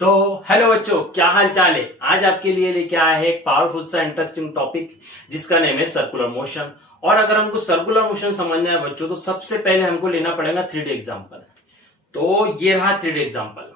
तो हेलो बच्चों, क्या हाल चाल है। आज आपके लिए लेके आया है एक पावरफुल सा इंटरेस्टिंग टॉपिक जिसका नेम है सर्कुलर मोशन। और अगर हमको सर्कुलर मोशन समझना है बच्चों, तो सबसे पहले हमको लेना पड़ेगा 3D एग्जांपल। तो ये रहा 3D एग्जांपल।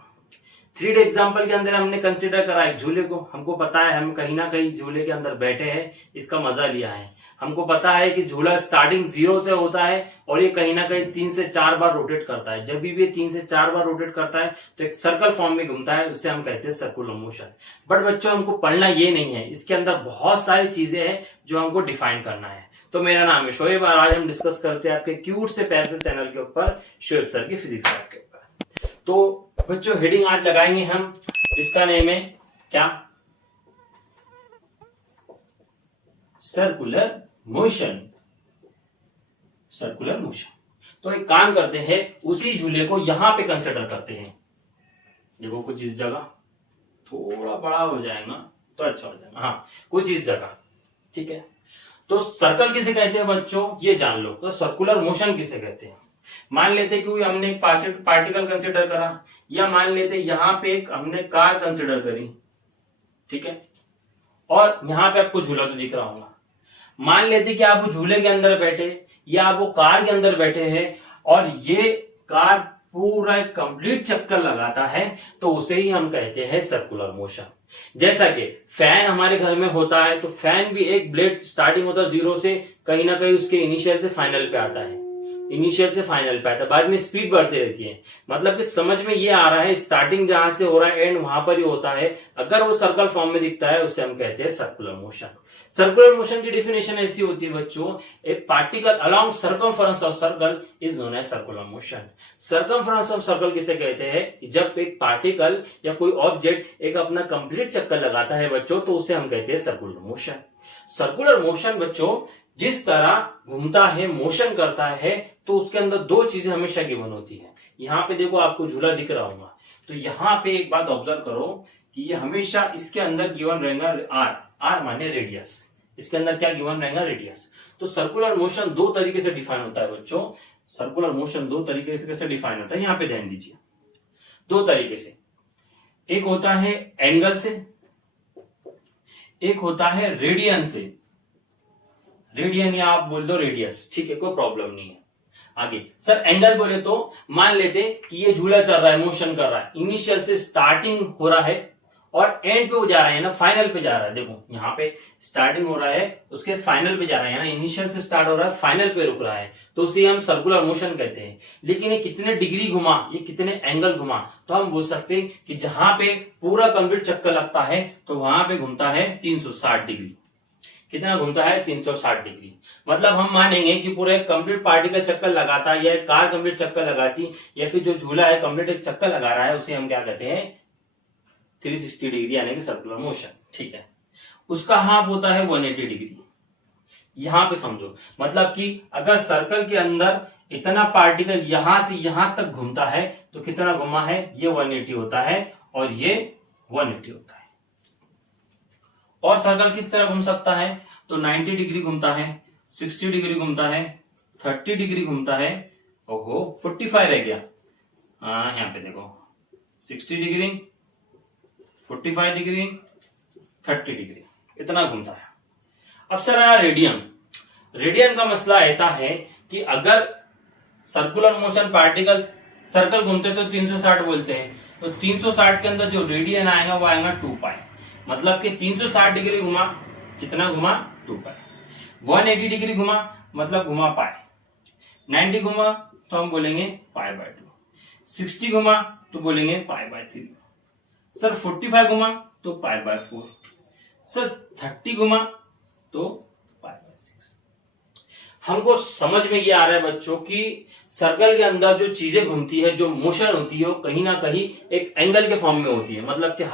3D एग्जांपल के अंदर हमने कंसीडर करा एक झूले को। हमको पता है हम कहीं ना कहीं झूले के अंदर बैठे हैं, इसका मजा लिया है। हमको पता है कि झूला स्टार्टिंग 0 से होता है और ये कहीं ना कहीं 3 से 4 बार रोटेट करता है। जब भी ये 3 से 4 बार रोटेट करता है तो एक सर्कल फॉर्म में घूमता है, उससे हम कहते हैं सर्कुलर मोशन। बट बच्चों, हमको पढ़ना ये नहीं है, इसके अंदर बहुत सारी चीजें हैं जो हमको डिफाइन करना है। तो मेरा नाम है शोएब और आज हम डिस्कस करते हैं आपके क्यूट से प्यार से चैनल के ऊपर, शोएब सर की फिजिक्स लैब के ऊपर। तो बच्चों, हेडिंग आज लगाएंगे हम, इसका नेम है क्या? Circular motion. Circular motion. तो एक काम करते हैं, उसी झूले को यहां पे कंसिडर करते हैं। देखो कुछ इस जगह, थोड़ा बड़ा हो जाएगा तो अच्छा हो जाएगा। हाँ, कुछ इस जगह, ठीक है। तो सर्कल किसे कहते हैं बच्चों, ये जान लो। तो सर्कुलर मोशन किसे कहते हैं? मान लेते कि हमने एक पार्टिकल कंसिडर करा, या मान लेते यहां पे एक हमने कार कंसिडर करी, ठीक है। और यहां पे आपको झूला तो दिख रहा होगा। मान लेते कि आप झूले के अंदर बैठे या आप वो कार के अंदर बैठे हैं और ये कार पूरा एक कंप्लीट चक्कर लगाता है, तो उसे ही हम कहते हैं सर्कुलर मोशन। जैसा कि फैन हमारे घर में होता है, तो फैन भी एक ब्लेड स्टार्टिंग होता है 0 से, कहीं ना कहीं उसके इनिशियल से फाइनल पे आता है, इनिशियल से फाइनल पे आता है, बाद में स्पीड बढ़ती रहती है। मतलब कि समझ में ये आ रहा है, स्टार्टिंग जहां से हो रहा है एंड वहां पर ही होता है। अगर वो सर्कल फॉर्म में दिखता है उसे हम कहते हैं सर्कुलर मोशन। सर्कुलर मोशन की डेफिनेशन ऐसी होती है बच्चों, a particle along circumference of circle is known as circular motion. Circumference of circle किसे कहते हैं? जब एक पार्टिकल या कोई ऑब्जेक्ट एक अपना कंप्लीट चक्कर लगाता है बच्चों, तो उसे हम कहते हैं सर्कुलर मोशन। सर्कुलर मोशन बच्चों जिस तरह घूमता है, मोशन करता है, तो उसके अंदर दो चीजें हमेशा गिवन होती है। यहाँ पे देखो आपको झूला दिख रहा होगा, तो यहाँ पे एक बात ऑब्जर्व करो कि ये हमेशा इसके अंदर गिवन रहेगा आर। आर माने रेडियस, इसके अंदर क्या गिवन रहेगा? रेडियस। तो सर्कुलर मोशन दो तरीके से डिफाइन होता है बच्चों। सर्कुलर मोशन दो तरीके से कैसे डिफाइन होता है, यहाँ पे ध्यान दीजिए। दो तरीके से, एक होता है एंगल से, एक होता है रेडियन से। रेडियन या आप बोल दो रेडियस, ठीक है, कोई प्रॉब्लम नहीं है। आगे सर एंगल बोले तो मान लेते कि ये झूला चल रहा है, मोशन कर रहा है, इनिशियल से स्टार्टिंग हो रहा है और एंड पे वो जा रहा है ना, फाइनल पे जा रहा है। देखो यहाँ पे स्टार्टिंग हो रहा है, उसके फाइनल पे जा रहा है ना, इनिशियल से स्टार्ट हो रहा है, फाइनल पे रुक रहा है, तो उसे हम सर्कुलर मोशन कहते हैं। लेकिन ये कितने डिग्री घुमा, ये कितने एंगल घुमा, तो हम बोल सकते हैं कि जहां पे पूरा कंप्लीट चक्कर लगता है तो वहां पे घूमता है 360 डिग्री। कितना घूमता है? 360 डिग्री। मतलब हम मानेंगे कि पूरे कंप्लीट पार्टिकल चक्कर लगाता है, या कार कंप्लीट चक्कर लगाती, या फिर जो झूला है कंप्लीट एक चक्कर लगा रहा है, उसे हम क्या कहते हैं? 360 डिग्री यानी कि सर्कुलर मोशन, ठीक है। उसका हाफ होता है 180 डिग्री। यहां पे समझो, मतलब कि अगर सर्कल के अंदर इतना पार्टिकल यहां से यहां तक घूमता है तो कितना घुमा है? ये 180 होता है और ये 180 होता है। और सर्कल किस तरह घूम सकता है? तो 90 डिग्री घूमता है, 60 डिग्री घूमता है, 30 डिग्री घूमता है। ओहो 45 रह गया। हाँ यहाँ पे देखो 60 डिग्री, 45 डिग्री, 30 डिग्री, इतना घूमता है। अब सर आया रेडियन। रेडियन का मसला ऐसा है कि अगर सर्कुलर मोशन पार्टिकल सर्कल घूमते तो 360 बोलते हैं, तो 360 के अंदर जो रेडियन आएगा वो आएगा 2 पाई। मतलब कि 360 डिग्री घुमा, कितना घुमा? 2 पाई। 180 डिग्री घुमा मतलब घुमा पाई। 90 घुमा तो हम बोलेंगे पाई बाय 2। 60 घुमा तो बोलेंगे पाई बाय 3। सर 45 घुमा तो पाई बाय 4। सर 30 घुमा तो पाई बाय 6। हमको समझ में ये आ रहा है बच्चों कि सर्कल के अंदर जो चीजें घूमती है, जो मोशन होती है, वो कहीं ना कहीं एक एंगल के फॉर्म में होती है। मतलब कि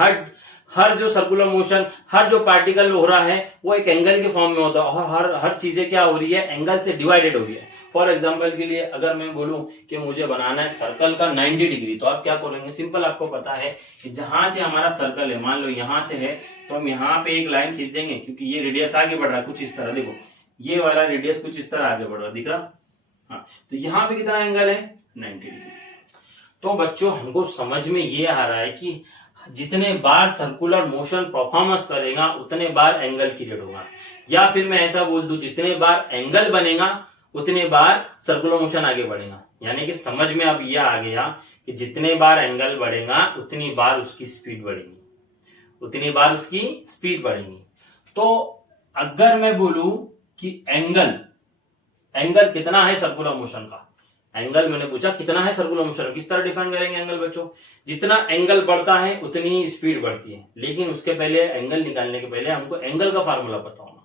हर जो सर्कुलर मोशन, हर जो पार्टिकल हो रहा है वो एक एंगल के फॉर्म में होता है, और हर चीजें क्या हो रही है? एंगल से डिवाइडेड हो रही है। फॉर एग्जांपल के लिए अगर मैं बोलूं कि मुझे बनाना है सर्कल का 90 डिग्री, तो आप क्या करेंगे? सिंपल, आपको पता है कि जहां से हमारा सर्कल है, मान लो यहां से है, तो हम यहाँ पे एक लाइन खींच देंगे, क्योंकि ये रेडियस आगे बढ़ रहा है कुछ इस तरह। देखो ये वाला रेडियस कुछ इस तरह आगे बढ़ रहा है, दिख रहा? हाँ, तो यहाँ पे कितना एंगल है? 90 डिग्री। तो बच्चों हमको समझ में ये आ रहा है कि जितने बार सर्कुलर मोशन परफॉर्मेंस करेगा उतने बार एंगल क्रिएट होगा, या फिर मैं ऐसा बोल दूं जितने बार एंगल बनेगा उतने बार सर्कुलर मोशन आगे बढ़ेगा। यानी कि समझ में अब यह आ गया कि जितने बार एंगल बढ़ेगा उतनी बार उसकी स्पीड बढ़ेगी, उतनी बार उसकी स्पीड बढ़ेगी। तो अगर मैं बोलूं कि एंगल कितना है सर्कुलर मोशन का, एंगल मैंने पूछा कितना है सर्कुलर मोशन, किस तरह डिफाइन करेंगे एंगल बच्चों? जितना एंगल बढ़ता है उतनी ही स्पीड बढ़ती है। लेकिन उसके पहले एंगल निकालने के पहले हमको एंगल का फार्मूला पता होना।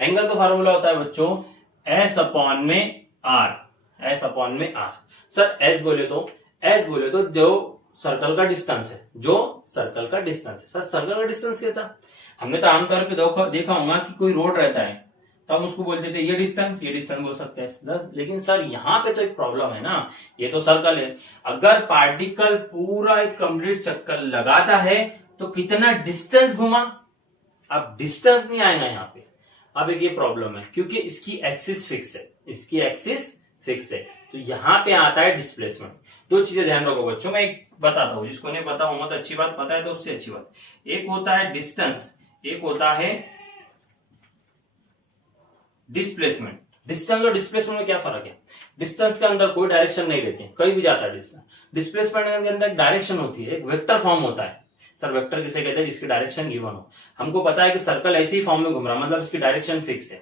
एंगल का फार्मूला होता है बच्चों एस अपॉन में आर, एस अपॉन में आर। सर एस बोले तो जो सर्कल का डिस्टेंस है, जो सर्कल का डिस्टेंस है। सर सर्कल का डिस्टेंस कैसा? हमने तो आमतौर पे देखा होगा कि कोई रोड रहता है तो हम उसको बोलते थे ये डिस्टेंस बोल सकते हैं 10। लेकिन सर यहाँ पे तो एक प्रॉब्लम है ना, ये तो सर्कल है। अगर पार्टिकल पूरा एक कंप्लीट चक्कर लगाता है तो कितना डिस्टेंस घुमा? अब डिस्टेंस नहीं आएगा यहाँ पे। अब एक ये प्रॉब्लम है क्योंकि इसकी एक्सिस फिक्स है, इसकी एक्सिस फिक्स है, तो यहाँ पे आता है डिस्प्लेसमेंट। दो चीजें ध्यान रखो बच्चों, मैं एक बताता हूं, जिसको नहीं पता होगा तो अच्छी बात, पता है तो उससे अच्छी बात। एक होता है डिस्टेंस, एक होता है डिस्प्लेसमेंट। डिस्टेंस और डिस्प्लेसमेंट में क्या फर्क है? डिस्टेंस के अंदर कोई डायरेक्शन नहीं रहती है, कहीं भी जाता है डिस्टेंस। डिस्प्लेसमेंट के अंदर डायरेक्शन होती है, एक वेक्टर फॉर्म होता है। सर वेक्टर किसे कहते हैं? जिसकी डायरेक्शन गिवन हो। हमको पता है कि सर्कल ऐसे ही फॉर्म में घूम रहा है, मतलब इसकी डायरेक्शन फिक्स है।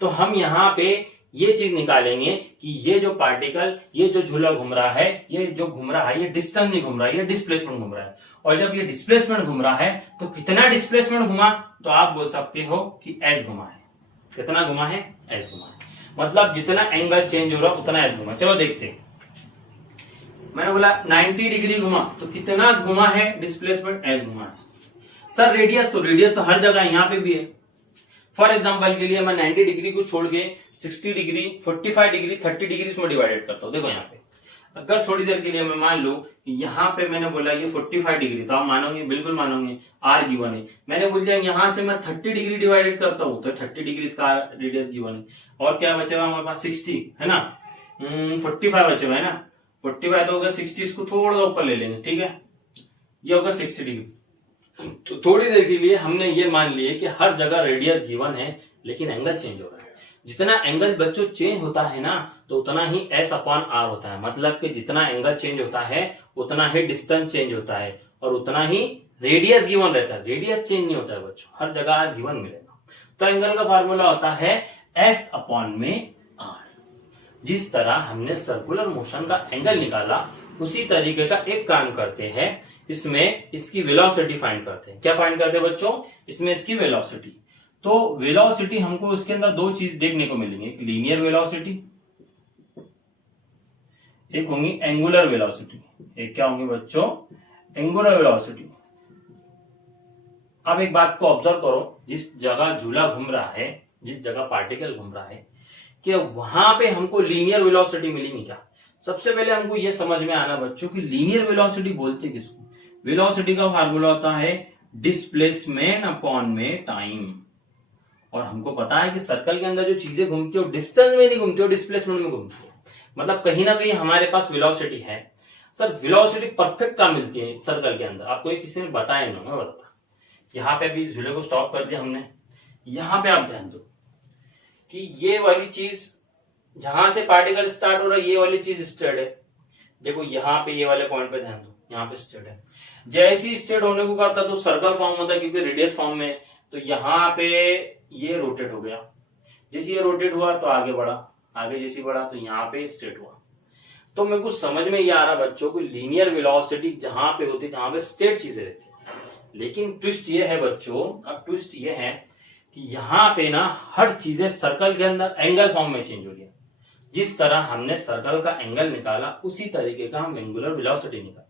तो हम यहाँ पे ये चीज निकालेंगे कि ये जो पार्टिकल, ये जो झूला घूम रहा है, ये जो घूम रहा है, ये डिस्टेंस नहीं घूम रहा है, ये डिस्प्लेसमेंट घूम रहा है। और जब ये डिस्प्लेसमेंट घूम रहा है तो कितना डिस्प्लेसमेंट घुमा? तो आप बोल सकते हो कि एस घुमा है। कितना घुमा है? एस घुमा है। मतलब जितना एंगल चेंज हो रहा उतना एस घुमा। चलो देखते हैं। मैंने बोला 90 डिग्री घुमा तो कितना घुमा है? डिस्प्लेसमेंट एस घुमा है। सर रेडियस तो हर जगह यहाँ पे भी है। फॉर एग्जांपल के लिए मैं 90 डिग्री को छोड़ के 60 डिग्री, 45 डिग्री, 30 डिग्री उसमें डिवाइडेड करता हूं। देखो यहाँ पे अगर थोड़ी देर के लिए मैं मान लूं कि यहाँ पे मैंने बोला ये 45 डिग्री, तो आप मानोगे? बिल्कुल मानोगे, आर गिवन है। मैंने बोल दिया यहाँ से मैं 30 डिग्री डिवाइडेड करता हूँ तो 30 डिग्री इसका रेडियस गिवन है। और क्या बचेगा हमारे पास? 60 है ना, 45 बचेगा है ना, 45 तो होगा 60, इसको थोड़ा सा ऊपर ले लेंगे, ठीक है, ये होगा 60 डिग्री। तो थोड़ी देर के लिए हमने ये मान लिया कि हर जगह रेडियस गिवन है लेकिन एंगल चेंज हो रहा है। जितना एंगल बच्चों चेंज होता है ना तो उतना ही एस अपॉन आर होता है। मतलब कि जितना एंगल चेंज होता है उतना ही डिस्टेंस चेंज होता है और उतना ही रेडियस गिवन रहता है। रेडियस चेंज नहीं होता है बच्चों, हर जगह आर गिवन मिलेगा। तो एंगल का फार्मूला होता है एस अपॉन में आर। जिस तरह हमने सर्कुलर मोशन का एंगल निकाला उसी तरीके का एक काम करते हैं, इसमें इसकी वेलोसिटी फाइंड करते हैं। क्या फाइंड करते हैं बच्चों? इसमें इसकी वेलोसिटी। तो वेलोसिटी हमको इसके अंदर दो चीज देखने को मिलेंगी, एक लीनियर वेलोसिटी, एक होंगी एंगुलर वेलोसिटी। एक क्या होंगी बच्चों? Angular velocity. अब एक बात को ऑब्जर्व करो, जिस जगह झूला घूम रहा है, जिस जगह पार्टिकल घूम रहा है, कि वहां पे हमको लीनियर वेलोसिटी मिलेगी क्या? सबसे पहले हमको यह समझ में आना बच्चों कि लीनियर वेलोसिटी बोलते किसको? वेलोसिटी का फार्मूला होता है डिस्प्लेसमेंट अपॉन में टाइम। और हमको पता है कि सर्कल के अंदर जो चीजें घूमती है वो डिस्टेंस में नहीं घूमती, वो डिस्प्लेसमेंट में घूमती है। मतलब कहीं ना कहीं हमारे पास वेलोसिटी है। सर वेलोसिटी परफेक्ट कहाँ मिलती है सर्कल के अंदर? आपको किसी ने बताया नहीं, मैं बताता। यहाँ पे अभी झूले को स्टॉप कर दिया हमने। यहाँ पे आप ध्यान दो कि ये वाली चीज जहां से पार्टिकल स्टार्ट हो रहा है, ये वाली चीज स्टेड है। देखो यहाँ पे ये वाले पॉइंट पे ध्यान दो, यहाँ पे स्टेड है। जैसी स्टेड होने को करता तो सर्कल फॉर्म होता है, क्योंकि रेडियस फॉर्म में, तो यहाँ पे ये रोटेट हो गया। जैसे ये रोटेट हुआ तो आगे बढ़ा, आगे जैसे बढ़ा तो यहाँ पे स्ट्रेट हुआ। तो मेरे को समझ में ये आ रहा बच्चों को लीनियर वेलोसिटी जहां पे होती है, जहां पे स्ट्रेट चीजें रहती है। लेकिन ट्विस्ट ये है बच्चों, अब ट्विस्ट ये है कि यहाँ पे ना हर चीजें सर्कल के अंदर एंगल फॉर्म में चेंज हो रही है। जिस तरह हमने सर्कल का एंगल निकाला उसी तरीके का हम एंगुलर वेलोसिटी निकाला।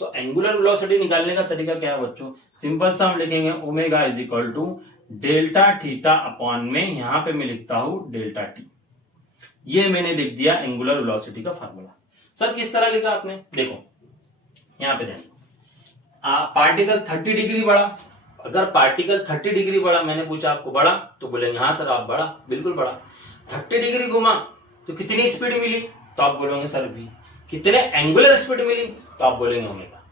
तो एंगुलर वेलोसिटी निकालने का तरीका क्या है बच्चों? सिंपल सा हम लिखेंगे omega is equal to delta theta upon में, यहां पे मैं लिखता हूं डेल्टा टी। ये मैंने लिख दिया एंगुलर वेलोसिटी का फार्मूला। सर किस तरह लिखा आपने? देखो यहां पे ध्यान, पार्टिकल 30 डिग्री बढ़ा। अगर पार्टिकल 30 डिग्री बढ़ा, मैंने पूछा आपको बढ़ा, तो बोलेंगे हाँ सर आप बढ़ा, बिल्कुल बढ़ा। 30 डिग्री घुमा तो कितनी स्पीड मिली? तो आप बोलोगे सर भी। कितने एंगुलर स्पीड मिली? तो आप बोलेंगे ओमेगा।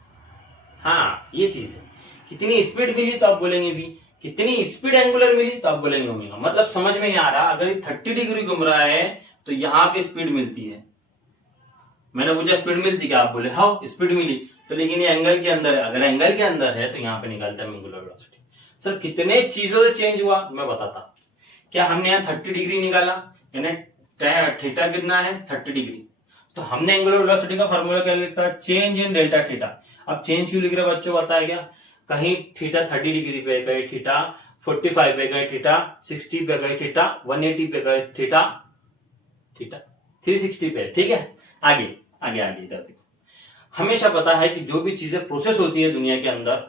हाँ ये चीज है, कितनी स्पीड मिली तो आप बोलेंगे v, कितनी स्पीड एंगुलर मिली तो आप बोलेंगे ओमेगा। मतलब समझ में नहीं आ रहा, अगर 30 डिग्री घूम रहा है तो यहाँ पे स्पीड मिलती है। मैंने पूछा स्पीड मिलती क्या, आप बोले हाँ स्पीड मिली, तो लेकिन ये एंगल के अंदर है, अगर एंगल के अंदर है तो यहाँ पे निकालता है एंगुलर वेलोसिटी। सर कितने चीजों से चेंज हुआ मैं बताता। क्या हमने यहाँ 30 डिग्री निकाला, यानी थीटा कितना है 30 डिग्री, तो हमने एंगुलर वेलोसिटी का फार्मूला क्या लिखा, चेंज इन डेल्टा थीटा। अब चेंज क्यों लिख रहे बच्चों बताया क्या, कहीं थीटा 30 डिग्री पे गए, थीटा 45 पे गए, थीटा 60 पे गए, थीटा 180 पे गए, थीटा 360 पे। ठीक है, आगे आगे आगे इधर देखो। हमेशा पता है कि जो भी चीजें प्रोसेस होती है दुनिया के अंदर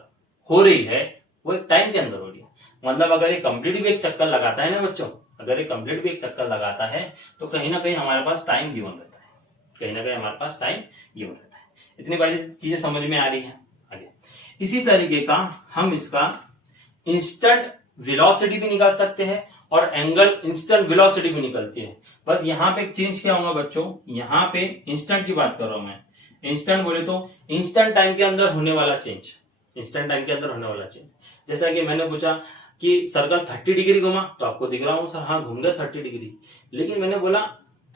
हो रही है वो एक टाइम के अंदर हो रही है। मतलब अगर ये कंप्लीट भी एक चक्कर लगाता है ना बच्चों, अगर ये कंप्लीट भी एक चक्कर लगाता है तो कहीं ना कहीं हमारे पास टाइम गिवन रहता है, कहीं ना कहीं हमारे पास टाइम गिवन रहता है। इतनी बड़ी चीजें समझ में आ रही है। आगे इसी तरीके का हम इसका इंस्टेंट वेलोसिटी भी निकाल सकते हैं और एंगल इंस्टेंट वेलोसिटी भी निकलती है। बस यहाँ पे एक चेंज क्या होगा बच्चों, यहाँ पे इंस्टेंट की बात कर रहा हूं मैं, इंस्टेंट बोले तो इंस्टेंट टाइम के अंदर होने वाला चेंज, इंस्टेंट टाइम के अंदर होने वाला चेंज। जैसा कि मैंने पूछा कि सर्कल 30 डिग्री घुमा, तो आपको दिख रहा हूं सर हाँ घूम गया 30 डिग्री, लेकिन मैंने बोला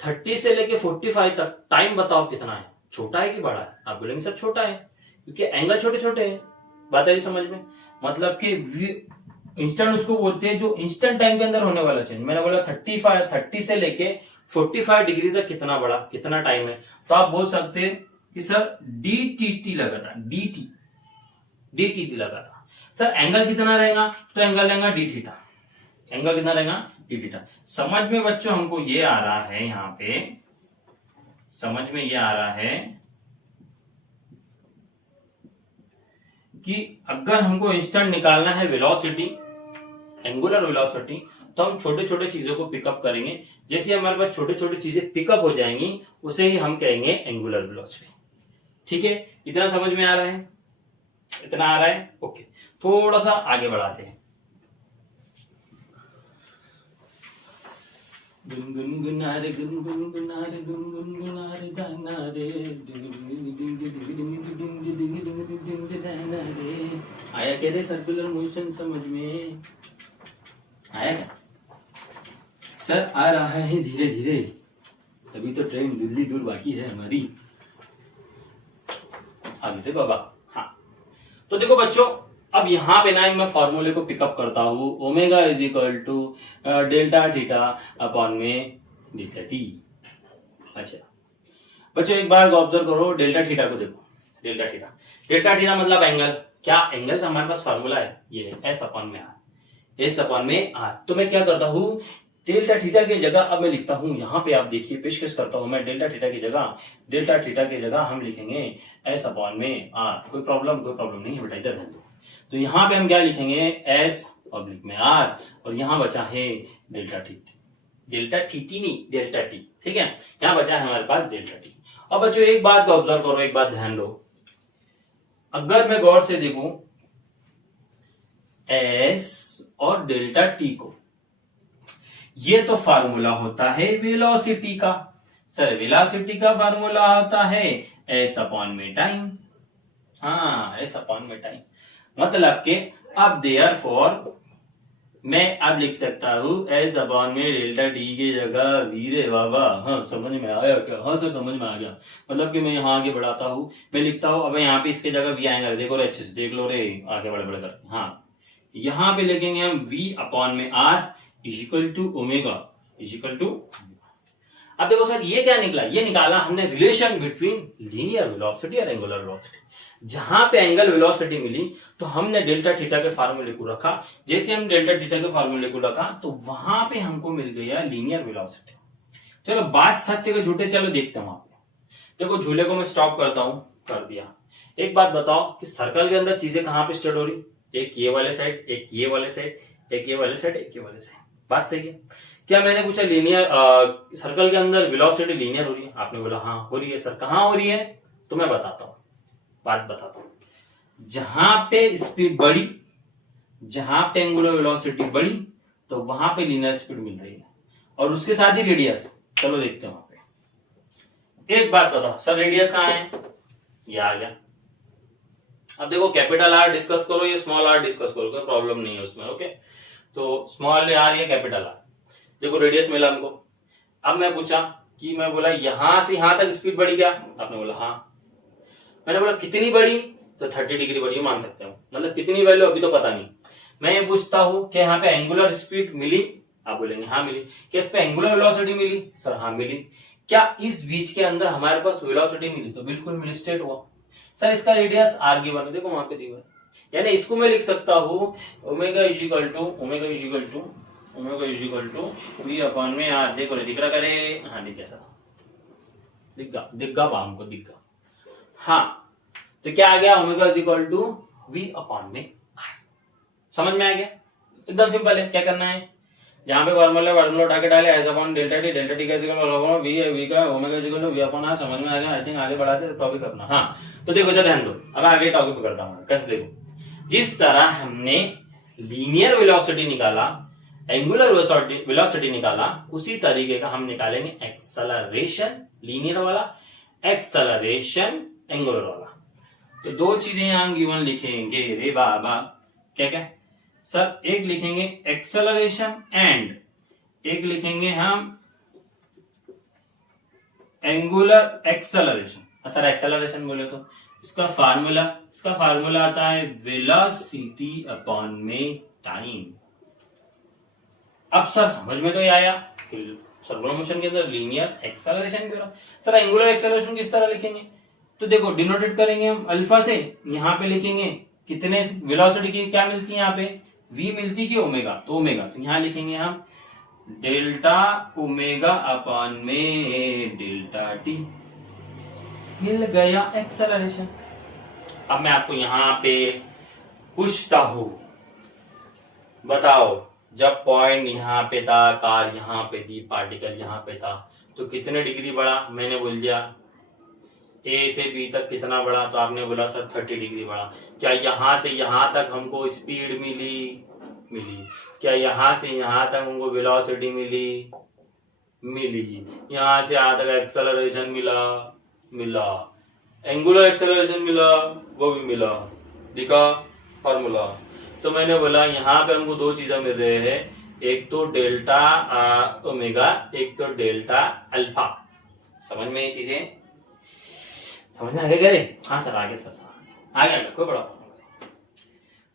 30 से लेके 45 तक टाइम बताओ कितना है, छोटा है कि बड़ा है, आप बोलेंगे सर छोटा है क्योंकि एंगल छोटे छोटे है। बात है समझ में, मतलब कि इंस्टेंट उसको बोलते हैं जो इंस्टेंट टाइम के अंदर होने वाला चेंज। मैंने बोला 30 से लेके 45 डिग्री तक कितना बड़ा, कितना टाइम है, तो आप बोल सकते हैं कि सर dt लगा था, dt लगा था। सर एंगल कितना रहेगा, तो एंगल रहेगा डी थीटा, एंगल कितना रहेगा डी थीटा। समझ में बच्चों हमको ये आ रहा है, यहाँ पे समझ में ये आ रहा है कि अगर हमको इंस्टेंट निकालना है वेलोसिटी, एंगुलर वेलोसिटी, तो हम छोटे छोटे चीजों को पिकअप करेंगे। जैसे हमारे पास छोटे छोटे चीजें पिकअप हो जाएंगी उसे ही हम कहेंगे एंगुलर वेलोसिटी। ठीक है, इतना समझ में आ रहा है, इतना आ रहा है। ओके, थोड़ा सा आगे बढ़ाते हैं। गुनगुनारे गुनगुनारे गुनगुनारे गाना रे, आया क्या रे सर्कुलर मोशन समझ में आया क्या? सर आ रहा है धीरे धीरे, अभी तो ट्रेन दिल्ली दूर बाकी है हमारी। अभी थे बाबा। हाँ तो देखो बच्चों, अब यहाँ पे ना मैं फॉर्मूले को पिकअप करता हूँ, omega is equal to delta theta upon में डेल्टा टी। अच्छा बच्चों एक बार ऑब्जर्व करो, डेल्टा थीटा को देखो, डेल्टा थीटा, डेल्टा थीटा मतलब एंगल, क्या एंगल का हमारे पास फॉर्मूला है, ये है एस अपॉन में आर, एस अपॉन में आर। तो मैं क्या करता हूँ, डेल्टा थीटा की जगह अब मैं लिखता हूं, यहाँ पे आप देखिए पेशकश करता हूं मैं, डेल्टा थीटा की जगह हम लिखेंगे एस अपॉन में आर। कोई प्रॉब्लम नहीं है बेटा, इधर ध्यान दो। तो यहाँ पे हम क्या लिखेंगे, एस पब्लिक में आर, और यहाँ बचा है डेल्टा टी, डेल्टा टी नहीं डेल्टा टी। ठीक है, यहाँ बचा है हमारे पास डेल्टा टी। अब बच्चों एक बात को ऑब्जर्व करो, एक बात ध्यान दो, अगर मैं गौर से देखूं एस और डेल्टा टी को, ये तो फार्मूला होता है वेलोसिटी का। सर वेलोसिटी का फार्मूला होता है एस अपॉन में टाइम। हाँ एस अपॉन में टाइम, मतलब के अब देयरफॉर मैं अब लिख सकता हूं एस अपॉन में डेल्टा टी की जगह वी रे बाबा। हाँ समझ में आया क्या? हाँ सर समझ में आ गया। मतलब कि मैं यहाँ आगे बढ़ाता हूँ, मैं लिखता हूँ, अब यहाँ पे इसके जगह वी आएगा, देखो रे अच्छे से देख लो रे, आगे बढ़ बढ़ कर। हाँ यहाँ पे लिखेंगे हम वी अपॉन में R is equal to omega is equal to. अब देखो सर ये क्या निकला, ये निकाला हमने रिलेशन बिटवीन लीनियर वेलोसिटी और एंगुलर वेलोसिटी। जहां पे एंगल वेलोसिटी मिली तो हमने डेल्टा थीटा के फार्मूले को रखा, जैसे हम डेल्टा थीटा के फार्मूले को रखा तो वहां पे हमको मिल गया लीनियर वेलोसिटी। चलो बात सच है झूठे, चलो देखते हैं वहां पे। देखो झूले को मैं स्टॉप करता हूं, कर दिया। एक बात बताओ कि सर्कल के अंदर चीजें कहां पे स्टार्ट हो रही, एक ये वाले साइड, एक ये वाले साइड, एक ये वाले साइड, एक ये वाले साइड। बात सही है क्या? मैंने पूछा लीनियर सर्कल के अंदर वेलोसिटी लीनियर हो रही है, आपने बोला हाँ हो रही है। सर कहां हो रही है? तो मैं बताता हूं, बात बताता हूं। जहां पे स्पीड बढ़ी, जहां पे एंगुलर वेलोसिटी बढ़ी तो वहां पे लीनियर स्पीड मिल रही है, और उसके साथ ही रेडियस। चलो देखते हैं वहां पे। एक बात बताओ सर रेडियस कहां है? ये आ गया, अब देखो कैपिटल आर डिस्कस करो या स्मॉल आर डिस्कस करो, कोई प्रॉब्लम नहीं है उसमें। ओके, तो स्मॉल आर या कैपिटल आर, देखो रेडियस मिला हमको। अब मैं पूछा कि मैं बोला यहां से यहां तक स्पीड बढ़ी क्या, आपने बोला हाँ। मैंने बोला कितनी बढ़ी, तो 30 डिग्री बढ़ी, मान सकते हो। मतलब कितनी वैल्यू अभी तो पता नहीं। मैं ये पूछता हूं कि यहाँ पे एंगुलर स्पीड मिली, आप बोलेंगे हाँ मिली। क्या इस पे एंगुलर वेलोसिटी मिली, सर हाँ मिली। क्या इस बीच के अंदर हमारे पास वेलोसिटी मिली, तो बिल्कुल मिली, स्ट्रेट हुआ। सर इसका रेडियस आर गिवन है, देखो वहां पे दिया है। यानी इसको मैं लिख सकता हूँ omega is equal to V upon में आर। देखो दिख रहा करे, हाँ दिख गया सर, दिग्गा पाम को दिग्गा। हाँ, तो क्या आ गया, omega is equal to V upon में आर। समझ में आ गया, एकदम सिंपल है। क्या करना है, जहां पे फार्मूला उठा के डाले एस अपॉन डेल्टा टी का इक्वल वी का omega is equal to V upon R. समझ में आ गया। आई थिंक आगे बढ़ाते टॉपिक अपना। हाँ, तो देखो जरा ध्यान दो, अब आगे टॉपिक पे करता हूं। कैसे, देखो जिस तरह हमने लीनियर वेलोसिटी निकाला, एंगुलर वेलोसिटी निकाला, उसी तरीके का हम निकालेंगे एक्सेलरेशन लीनियर वाला, एक्सेलरेशन एंगुलर वाला। तो दो चीजें यहां गिवन लिखेंगे रे बाबा। क्या क्या सर, एक लिखेंगे एक्सेलरेशन एंड एक लिखेंगे हम एंगुलर एक्सेलरेशन। सर एक्सेलरेशन बोले तो इसका फार्मूला आता है वेलोसिटी अपॉन में टाइम। अब सर समझ में तो ये आया, सर्कुलर मोशन के अंदर लीनियर एक्सेलरेशन क्यों रहा। सर एंगुलर एक्सेलरेशन किस तरह लिखेंगे, तो देखो डिनोटेट करेंगे हम अल्फा से। यहां पे लिखेंगे कितने वेलोसिटी की क्या मिलती है, यहाँ पे v मिलती की ओमेगा, तो ओमेगा, तो यहां लिखेंगे हम डेल्टा ओमेगा अपॉन में डेल्टा टी। मिल गया एक्सेलरेशन। अब मैं आपको यहां पे पूछता हूं, बताओ जब पॉइंट यहां पे था, कार यहां पे थी, पार्टिकल यहां पे था, तो कितने डिग्री बढ़ा। मैंने बोल दिया ए से बी तक कितना बढ़ा, तो आपने बोला सर 30 डिग्री बढ़ा। क्या यहां से यहां तक हमको स्पीड मिली, क्या यहां से यहां तक हमको वेलोसिटी मिली, यहां से यहां तक एक्सेलरेशन मिला, एंगुलर एक्सेलरेशन मिला, वो भी मिला, दिखा फार्मूला। तो मैंने बोला यहां पे हमको दो चीजें मिल रहे हैं, एक तो डेल्टा ओमेगा, एक तो डेल्टा अल्फा। समझ में ये चीजें, समझ में आगे करे। हाँ सर आगे, सर आगे कोई बड़ा।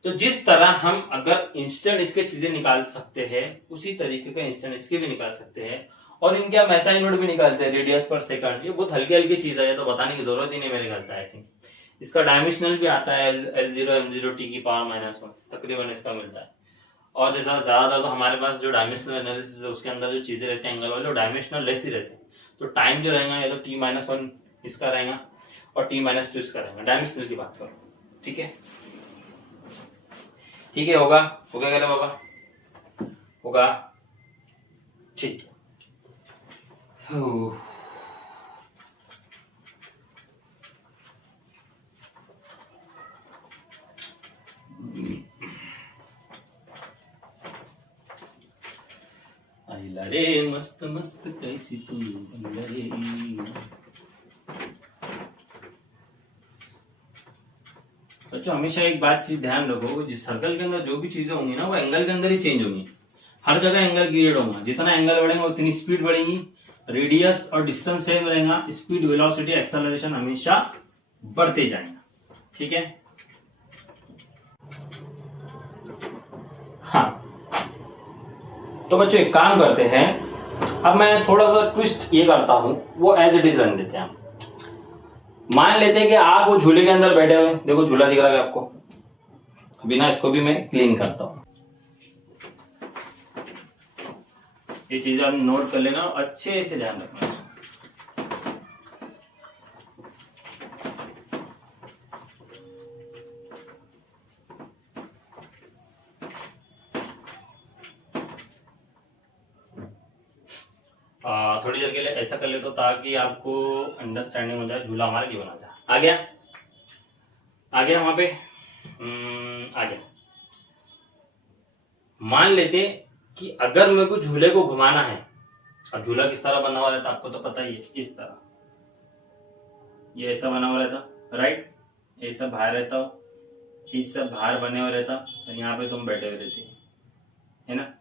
तो जिस तरह हम अगर इंस्टेंट इसके चीजें निकाल सकते हैं, उसी तरीके का इंस्टेंट इसके भी निकाल सकते हैं। और इनके हम ऐसा यूनिट भी निकालते हैं, रेडियस पर सेकंड। ये बहुत हल्की हल्की चीज है, ये तो बताने की जरूरत ही नहीं मेरे ख्याल से। आई थिंक इसका डायमेंशनल भी आता है L0 M0 t की पावर -1, तकरीबन इसका मिलता है। और जैसा ज्यादातर तो हमारे पास जो डायमेंशनल एनालिसिस है उसके अंदर जो चीजें रहते हैं एंगल वाले, वो डायमेंशनल लेस ही रहते हैं। तो टाइम जो रहेगा या तो t-1 इसका रहेगा और t-2 इसका रहेगा। डायमेंशनल की बात करो, ठीक है, ठीक है, होगा करे बाबा, होगा, ठीक है। आइला रे मस्त मस्त कैसी तू आइला रे। बच्चों हमेशा एक बात चीज ध्यान रखो, जिस सर्कल के अंदर जो भी चीजें होंगी ना, वो एंगल के अंदर ही चेंज होंगी। हर जगह एंगल क्रिएट होगा, जितना एंगल बढ़ेगा उतनी स्पीड बढ़ेगी। रेडियस और डिस्टेंस सेम रहेगा, स्पीड वेलोसिटी एक्सेलरेशन हमेशा बढ़ते जाएगा, ठीक है। हाँ, तो बच्चों एक काम करते हैं, अब मैं थोड़ा सा ट्विस्ट ये करता हूं, वो एज इट इज रन देते हैं। मान लेते हैं कि आप वो झूले के अंदर बैठे हुए, देखो झूला दिख रहा है आपको, बिना इसको भी मैं क्लीन करता हूं। ये चीज आप नोट कर लेना, अच्छे से ध्यान रखना। थोड़ी देर के लिए ऐसा कर ले तो, ताकि आपको अंडरस्टैंडिंग हो जाए झूला हमारा क्यों बना जाए। आ गया वहां पे, आ गया। मान लेते कि अगर मेरे को झूले को घुमाना है, अब झूला किस तरह बना हुआ रहता आपको तो पता ही है, इस तरह ये ऐसा बना हुआ रहता, राइट, ऐसा बाहर रहता, इस सब बाहर बने हुए रहता और यहाँ पे तुम बैठे हुए रहते, है ना।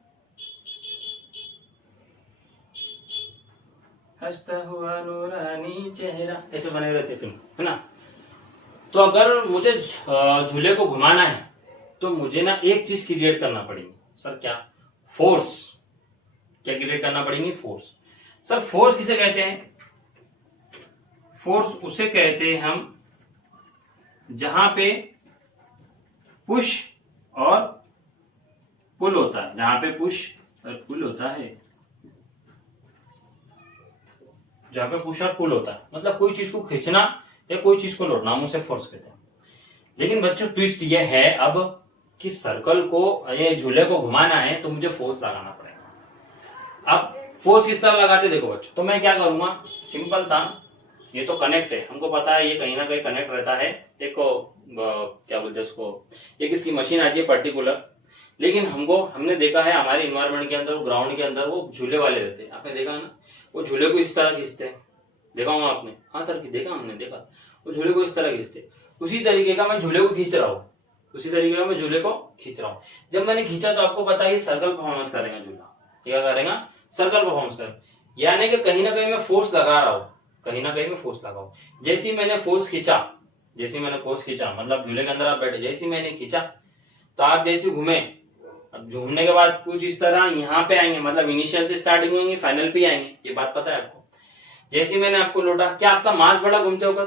हंसता हुआ नूरानी चेहरा, ऐसे बने हुए रहते फिल्म, है ना। तो अगर मुझे झूले को घुमाना है तो मुझे ना एक चीज क्रिएट करना पड़ेगी। सर क्या? फोर्स। क्या क्रिएट करना पड़ेगी? फोर्स। सर फोर्स किसे कहते हैं? फोर्स उसे कहते हैं हम जहां पे पुश और पुल होता है, जहां पे पुश और पुल होता है, जहां पे पुश और पुल होता है, मतलब कोई चीज को खींचना या कोई चीज को लौटना, हम उसे फोर्स कहते हैं। लेकिन बच्चों ट्विस्ट ये है अब कि सर्कल को, ये झूले को घुमाना है तो मुझे फोर्स लगाना पड़ेगा। अब फोर्स किस तरह लगाते देखो बच्चों, तो मैं क्या करूंगा, सिंपल सा, ये तो कनेक्ट है, हमको पता है ये कहीं ना कहीं कनेक्ट रहता है। एक क्या बोलते हैं उसको, एक इसकी मशीन आती है पर्टिकुलर, लेकिन हमने देखा है हमारे इन्वायरमेंट के अंदर, ग्राउंड के अंदर वो झूले वाले रहते हैं, आपने देखा ना, वो झूले को इस तरह खींचते हैं, देखा होगा आपने। हाँ सर की देखा, हमने देखा, वो झूले को इस तरह खींचते। उसी तरीके का मैं झूले को खींच रहा हूँ, उसी तरीके का मैं झूले को खींच रहा हूँ। जब मैंने खींचा तो आपको पता है सर्कल परफॉर्मेंस करेगा झूला, क्या करेगा? सर्कल परफॉर्मेंस करेगा, यानी कि कहीं ना कहीं मैं फोर्स लगा रहा हूँ, कहीं ना कहीं मैं फोर्स लगा हूं। जैसे ही मैंने फोर्स खींचा, मतलब झूले के अंदर आप बैठे, जैसे ही मैंने खींचा तो आप जैसे घूमे, अब घूमने के बाद कुछ इस तरह यहाँ पे आएंगे, मतलब इनिशियल से स्टार्टिंग होंगे, फाइनल पे आएंगे, ये बात पता है आपको। जैसे ही मैंने आपको लौटा, क्या आपका मास बड़ा घूमते होगा?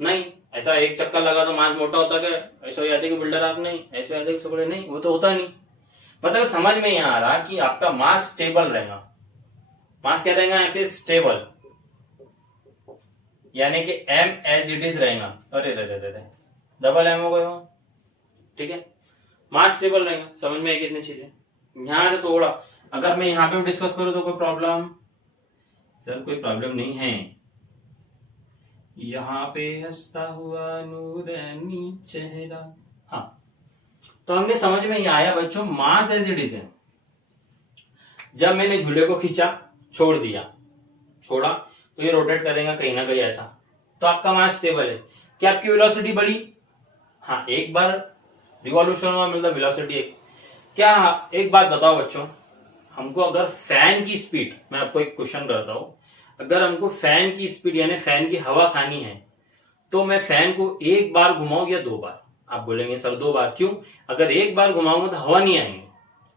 नहीं। ऐसा एक चक्कर लगा तो मास मोटा होता क्या? ऐसा याद है कि बिल्डर आप नहीं, ऐसा याद है कि बड़े नहीं, वो तो होता नहीं। मतलब समझ में यहाँ आ रहा कि आपका मास स्टेबल रहेगा। मास क्या रहेगा यहाँ पे? स्टेबल, यानी कि m एज इट इज रहेगा। अरे डबल m हो गए हो, ठीक है, मास स्टेबल रहेगा। समझ में आई कितनी चीजें। यहां से थोड़ा अगर मैं यहाँ पे डिस्कस करूं तो कोई प्रॉब्लम? सर कोई प्रॉब्लम नहीं है। यहाँ पे हंसता हुआ नूरानी चेहरा, हाँ। तो हमने समझ में ही आया बच्चों, मास एज इट इज है। जब मैंने झूले को खींचा, छोड़ा तो ये रोटेट करेगा कहीं ना कहीं ऐसा, तो आपका मास स्टेबल है। क्या आपकी वेलोसिटी बढ़ी? हाँ, एक बार रिवॉल्यूशन हुआ, मतलब वेलोसिटी एक। क्या एक बात बताओ बच्चों, हमको अगर फैन की स्पीड, मैं आपको एक क्वेश्चन करता हूं, अगर हमको फैन की स्पीड यानी फैन की हवा खानी है तो मैं फैन को एक बार घुमाऊं या 2 बार? आप बोलेंगे सर 2 बार, क्यों? अगर एक बार घुमाऊंगा तो हवा नहीं आएंगे,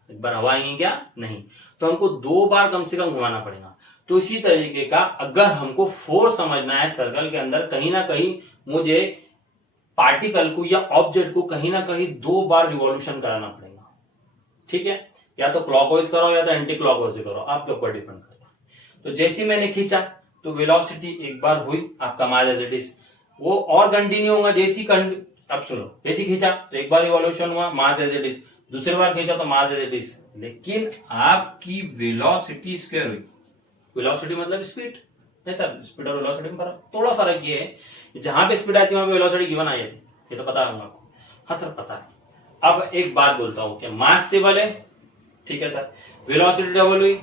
एक बार हवा आएंगे क्या? नहीं। तो हमको 2 बार कम से कम घुमाना पड़ेगा। तो इसी तरीके का अगर हमको फोर्स समझना है सर्कल के अंदर, कहीं ना कहीं मुझे पार्टिकल को या ऑब्जेक्ट को कहीं ना कहीं 2 बार रिवॉल्यूशन कराना पड़ेगा, ठीक है। या तो क्लॉकवाइज करो या तो एंटी क्लॉकवाइज करो, आपके ऊपर डिपेंड करता है। तो जैसे मैंने खींचा तो वेलोसिटी एक बार हुई, आपका मास एज इट इज, वो और कंटिन्यू होगा। अब सुनो, जैसे खींचा तो एक बार रिवॉल्यूशन हुआ, मास एज इट इज, दूसरी बार खींचा तो मास एज इट इज, लेकिन आपकी वेलोसिटी स्क्वायर हुई। वेलोसिटी मतलब स्पीड, नहीं सर स्पीड और वेलोसिटी में फर्क, थोड़ा फर्क ये है, जहां पे स्पीड आती है वहां पे वेलोसिटी गिवन आ जाती है, ये तो पता है आपको। हाँ सर पता है। अब एक बात बोलता हूं, क्या मास स्टेबल है? ठीक है सर। वेलोसिटी डबल हुई,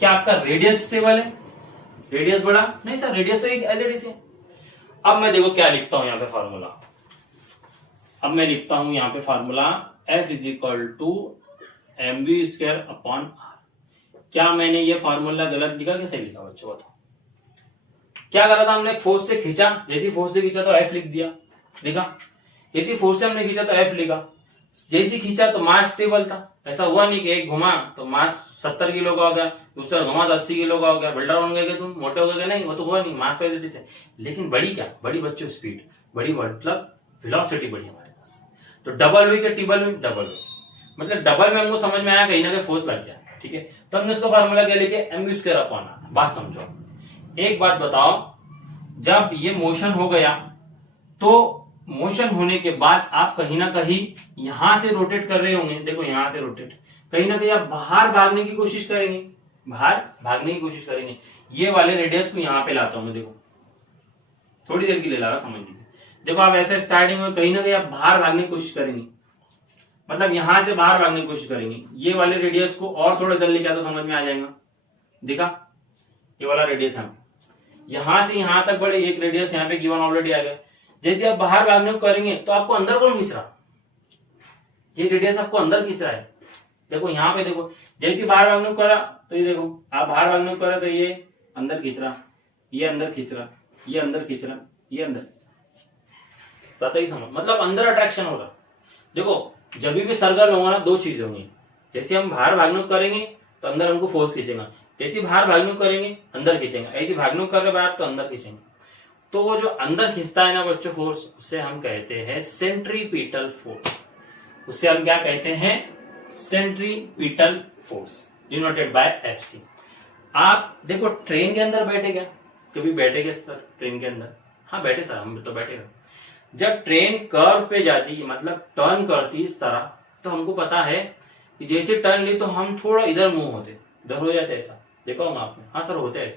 क्या आपका रेडियस स्टेबल है? रेडियस बढ़ा? नहीं सर, रेडियस तो एक एज इट इज है। अब मैं देखो क्या लिखता हूं यहाँ पे फॉर्मूला, अब मैं लिखता हूं यहाँ पे formula F is equal to mv square upon r। क्या मैंने ये फॉर्मूला गलत लिखा कि सही लिखा बच्चों बताओ? क्या करा था हमने? एक फोर्स से खींचा, जैसी फोर्स से खींचा तो F लिख दिया, लिखा। जैसी फोर्स से हमने खींचा तो F लिखा। जैसी खींचा तो मास स्टेबल था। ऐसा हुआ नहीं कि एक घुमा तो मास 70 किलो का हो गया, दूसरा घुमा तो 80 किलो का हो गया, बिल्डर बन गए तुम, मोटे हो गए? नहीं, वो तो हुआ नहीं, मास तो एज है। लेकिन बड़ी क्या? बड़ी बच्चों स्पीड, बड़ी मतलब वेलोसिटी बढ़ी हमारे पास। तो डबल हुई कि ट्रिपल हुई? डबल हुई। मतलब डबल में हमको समझ में आया कहीं ना कहीं फोर्स लग गया, ठीक है। तो हमने इसका फार्मूला क्या लिखे? mv square upon r। बात समझो। एक बात बताओ, जब ये मोशन हो गया तो मोशन होने के बाद आप कहीं ना कहीं यहां से रोटेट कर रहे होंगे, देखो यहां से रोटेट, कहीं ना कहीं आप बाहर भागने की कोशिश करेंगे, बाहर भागने की कोशिश करेंगे। ये वाले रेडियस को यहां पे लाता हूं मैं, देखो थोड़ी देर के लिए ला रहा, समझ लीजिए। देखो आप ऐसे स्टार्टिंग में कहीं ना कहीं आप बाहर भागने की कोशिश करेंगे, मतलब यहां से बाहर भागने की कोशिश करेंगे। ये वाले रेडियस को और थोड़ा इधर लेके तो समझ में आ जाएगा, दिखा? ये वाला रेडियस है, यहां से यहां तक बढ़े, एक रेडियस यहाँ पे गिवन ऑलरेडी आ गया। जैसे आप बाहर भागने को करेंगे तो आपको अंदर कौन खींच रहा? ये रेडियस आपको अंदर खींच रहा है। देखो यहाँ पे देखो, जैसे बाहर भागने करा तो ये देखो, आप बाहर भागने करा तो ये अंदर खींच रहा, ये अंदर खींच रहा, ये अंदर खींच रहा, ये अंदर खींच रहा। पता ही समझ, मतलब अंदर अट्रैक्शन हो रहा। देखो जब भी सर्कल होगा ना, दो चीजें होंगी, जैसे हम बाहर भागने करेंगे तो अंदर हमको फोर्स खींचेगा, जैसे बाहर भागने करेंगे अंदर खींचेगा, ऐसे भागने कर रहे बाहर तो अंदर खींचेंगे। तो वो जो अंदर खींचता है ना बच्चों फोर्स, उसे हम कहते हैं सेंट्रीपिटल फोर्स। उसे हम क्या कहते हैं? Centripetal force denoted by FC. आप देखो ट्रेन के अंदर बैठे क्या, कभी बैठे क्या सर ट्रेन के अंदर? हाँ बैठे सर, हम तो बैठे। जब ट्रेन कर्व पे जाती है, मतलब टर्न करती इस तरह, तो हमको पता है कि जैसे टर्न ली तो हम थोड़ा इधर मुंह होते, इधर हो जाते, ऐसा देखा होगा आपने। हाँ सर होते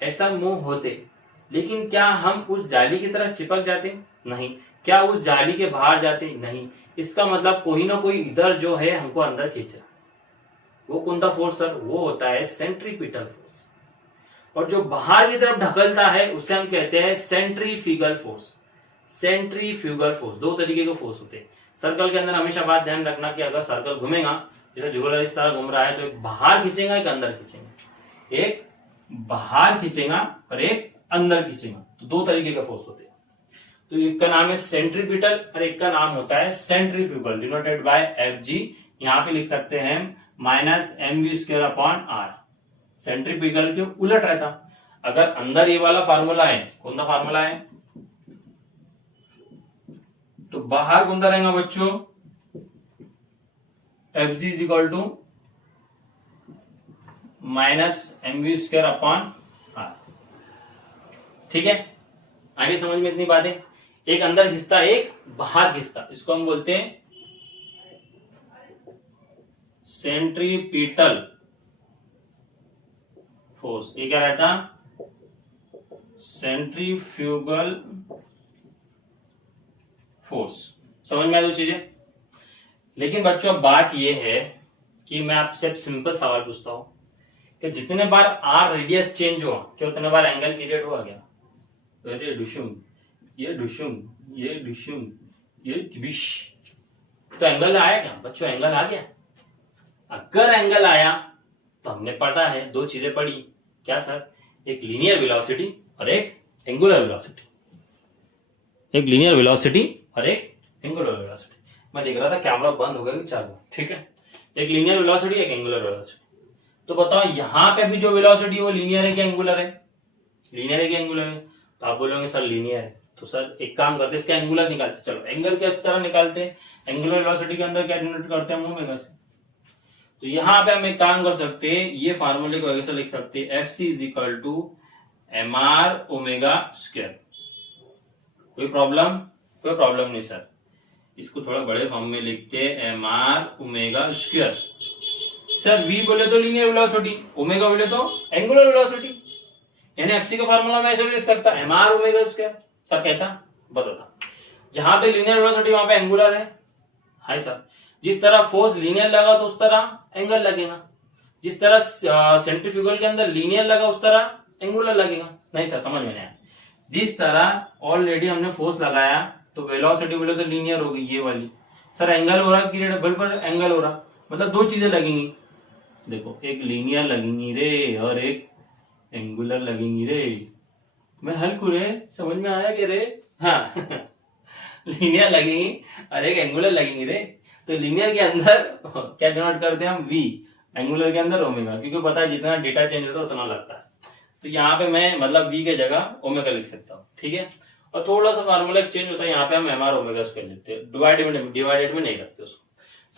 ऐसा मुंह होते। लेकिन क्या हम उस जाली की तरह चिपक जाते? नहीं। क्या उस जाली के बाहर जाते? नहीं। इसका मतलब कोई ना कोई इधर जो है हमको अंदर खींच रहा। वो कौन सा फोर्स सर? वो होता है सेंट्रीपिटल फोर्स। और जो बाहर की तरफ ढकलता है उसे हम कहते हैं सेंट्रीफ्यूगल फोर्स। सेंट्रीफ्यूगल फोर्स, दो तरीके के फोर्स होते हैं। सर्कल के अंदर हमेशा बात ध्यान रखना कि अगर सर्कल घूमेगा, जैसे झूला इस तरह घूम रहा है, तो एक बाहर खींचेगा एक अंदर खींचेगा, एक बाहर खींचेगा और एक अंदर खींचेगा। तो दो तरीके का फोर्स होते हैं। तो एक का नाम है सेंट्रीपिटल और एक का नाम होता है centrifugal, denoted by F G. यहाँ पे लिख सकते हैं -mv²/r। सेंट्रीफ्यूगल के उलट रहता। अगर अंदर ये वाला फार्मूला है, कौन सा फार्मूला है, तो बाहर कौन सा रहेगा बच्चों? F G = -mv²/r। ठीक है, आगे समझ में इतनी बातें। एक अंदर खिंचता एक बाहर खिंचता, इसको हम बोलते हैं सेंट्रीपिटल फोर्स। ये क्या रहता? Centrifugal force. समझ में आई दो चीजें? लेकिन बच्चों अब बात यह है कि मैं आपसे अब सिंपल सवाल पूछता हूं कि जितने बार आर रेडियस चेंज हुआ, क्या उतने बार एंगल क्रिएट हुआ क्या? अरे डुशुम, ये डुशुम, ये डुशुम, ये विश, तो एंगल आया क्या बच्चों? एंगल आ गया। अगर एंगल आया तो हमने पढ़ा है, दो चीजें पढ़ी, क्या सर? एक लीनियर वेलोसिटी और एक एंगुलर वेलोसिटी। एक लीनियर वेलोसिटी और एक एंगुलर वेलोसिटी। मैं देख रहा था कैमरा बंद हो गया कि चालू, ठीक है। एक लीनियर वेलोसिटी, एक एंगुलर वेलोसिटी। तो बताओ यहाँ पे भी जो वेलोसिटी है वो लीनियर है क्या एंगुलर है? लीनियर है क्या एंगुलर है? तो आप बोलोगे सर लीनियर है। तो सर एक काम करते हैं, इसका एंगुलर निकालते। चलो एंगल किस तरह निकालते हैं? एंगुलर वेलोसिटी के अंदर क्या डिनोट करते हैं? ओमेगा से। तो यहाँ पे हम एक काम कर सकते हैं, ये फार्मूले को ऐसे लिख सकते हैं, एफसी = mr⍵²। कोई प्रॉब्लम? कोई प्रॉब्लम नहीं सर। इसको थोड़ा बड़े फॉर्म में लिखते हैं, mr⍵²। सर v बोले तो लीनियर वेलोसिटी, ओमेगा बोले तो एंगुलर वेलोसिटी, यानी एफसी का फार्मूला मैं ऐसे लिख सकता mr⍵²। सर कैसा? बताता। जहां पे लीनियर वेलोसिटी वहां पे एंगुलर है। हाय सर, जिस तरह फोर्स लीनियर लगा तो उस तरह एंगल लगेगा, जिस तरह सेंट्रीफ्यूगल के अंदर लीनियर लगा उस तरह एंगुलर लगेगा। नहीं सर समझ में नहीं आया। जिस तरह ऑलरेडी हमने फोर्स लगाया तो वेलोसिटी बोले तो लीनियर होगी ये वाली। सर एंगल हो रहा क्रिएट, बिल्कुल एंगल हो रहा, मतलब दो चीजें लगेंगी। देखो एक लीनियर लगेंगी रे और एक एंगुलर लगेंगी रे। मैं हल्कू रे, समझ में आया क्या रे? हाँ लीनियर लगेंगी और एक एंगुलर लगेंगी रे। तो लीनियर के अंदर क्या डिनोट करते हैं हम? v, एंगुलर के अंदर ओमेगा, क्योंकि पता है जितना डेटा चेंज होता है उतना लगता है। तो यहाँ पे मैं मतलब v के जगह ओमेगा लिख सकता हूँ, ठीक है। और थोड़ा सा फार्मूला चेंज होता है, यहाँ पे हम mr⍵² लिखते हैं, डिवाइडेड में नहीं रखते उसको।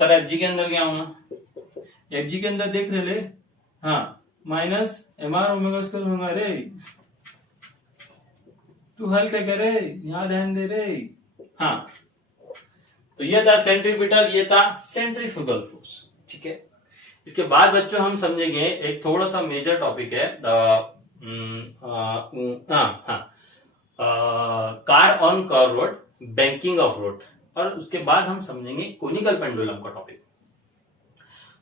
सर एफजी के अंदर क्या होगा? एफजी के अंदर देख ले, हाँ -mr⍵² होगा रे। तू हल क्या करे, यहाँ ध्यान दे रे। हाँ तो ये था सेंट्रीपिटल, ये था सेंट्रीफ्यूगल फोर्स, ठीक है। इसके बाद बच्चों हम समझेंगे एक थोड़ा सा मेजर टॉपिक है, car on curve road, banking of road, और उसके बाद हम समझेंगे कोनिकल पेंडुलम का टॉपिक।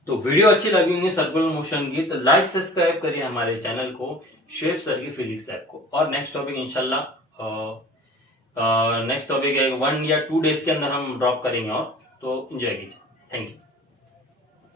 तो वीडियो अच्छी लगी होंगी सर्कुलर मोशन की तो लाइक सब्सक्राइब करिए हमारे चैनल को, शुएब सर की फिजिक्स लैब को। और नेक्स्ट टॉपिक इंशाल्लाह नेक्स्ट टॉपिक 1 या 2 डेज के अंदर हम ड्रॉप करेंगे, और तो एंजॉय कीजिए। Thank you.